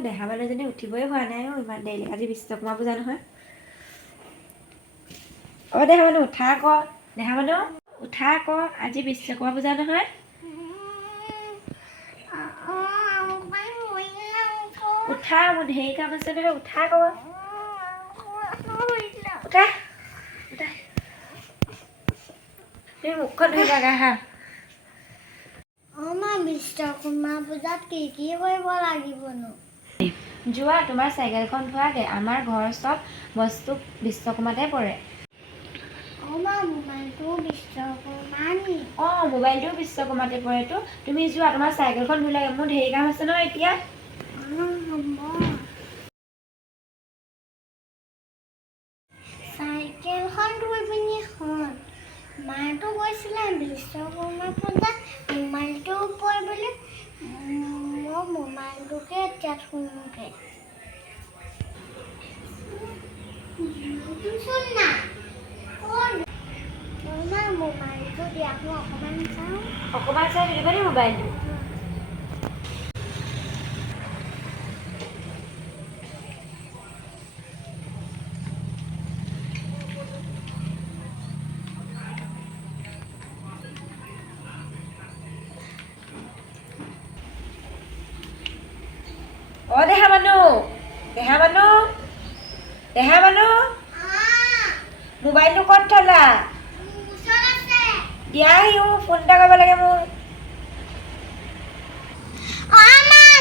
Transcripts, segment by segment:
দেখা মানুহজনী উঠিবই হোৱা নাই অ' ইমান দেৰি আজি বিশ্বকৰ্মা পূজা নহয় অ' দেখা মানুহ উঠা আকৌ দেখা মানুহ উঠা আকৌ আজি বিশ্বকৰ্মা পূজা নহয় উঠা মোৰ ঢেৰ কাম আছে নহয় উঠা আকৌ উঠা উঠা তুমি মুখখন ধুই লগা হা বিশ্বকৰ্মা পূজাত কি কি কৰিব লাগিবনো যোৱা তোমাৰ চাইকেলখন ধোৱাগে আমাৰ ঘৰৰ চব বস্তু বিশ্বকৰ্মাতে পৰে মোবাইলটো বিশ্বকৰ্মা নি অঁ মোবাইলটোও বিশ্বকৰ্মাতে পৰেতো তুমি যোৱা তোমাৰ চাইকেলখন ধুই লাগে মোৰ ঢেৰ কাম আছে নহয় এতিয়া চাইকেলখন ধুই পিনি হ'ল মায়েতো কৈছিলে বিশ্বকৰ্মা পূজাত মোবাইলটো পৰিবলৈ মই মোবাইলটোকে এতিয়া ধুওঁগে শুন না মোবাইলটো দিয়া মই অকণমান চাই দিব নি মোবাইলটো অ' দেহা মানুহ মোবাইলটো ক'ত থলা দিয়াহি ফোন এটা কৰিব লাগে মোৰ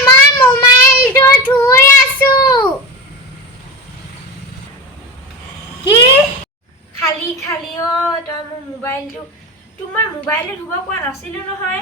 মই মোবাইলটো ধুই আছো কি খালি অ' তই মোৰ মোবাইলটো তোক মই মোবাইলটো ধুব কোৱা নাছিলো নহয়